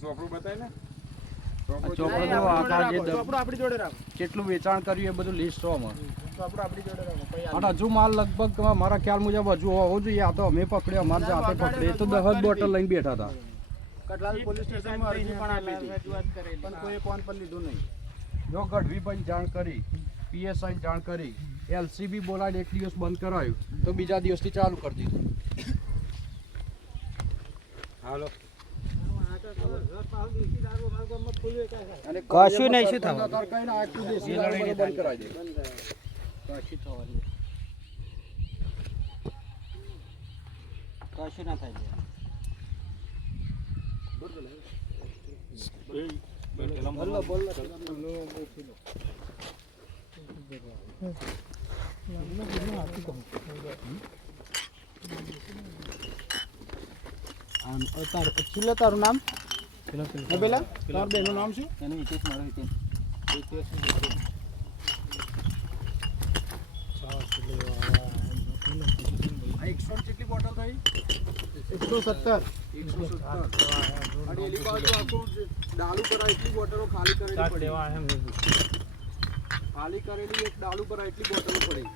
ચોપડું બતાય ને આપણી જોડે રાખો કેટલું વેચાણ કર્યું એ બધું લિસ્ટ હો અમારે ચોપડું આપણી જોડે રાખો પછી અને હજુ માલ લગભગ મારા ખ્યાલ મુજબ હજુ હોવો જોઈએ. આ તો અમે પકડ્યો, અમારે જાતે પકડે તો 10 બોટલ લઈને બેઠા હતા. કટલાલ પોલીસ સ્ટેશનમાં અરજી પણ આપી હતી પણ કોઈ કોણ પણ લીધું નહીં. જો ગઢવી ભાઈ જાણ કરી, પીએસઆઈ જાણ કરી, એલસીબી બોલાવીને એક દિવસ બંધ કરાયું તો બીજા દિવસથી ચાલુ કરી દીધું. હાલો અને કશું નહીં, શું થવાનું? કઈ ના આખું દેશી દારૂ બધું બંધ કરાવી દે. કશું થવાનું કશું ના થાય. તારું નામ પેલા તારું બેનું નામ શું? એનું વિશેષ મારો હિતેન. આ 100 જેટલી બોટલ થઈ? 117. અને એની બાજુ આખું ડાલુ પર એટલી બોટલો ખાલી કરેલી પડી. ખાલી કરેલી એક ડાલુ પર એટલી બોટલો પડી.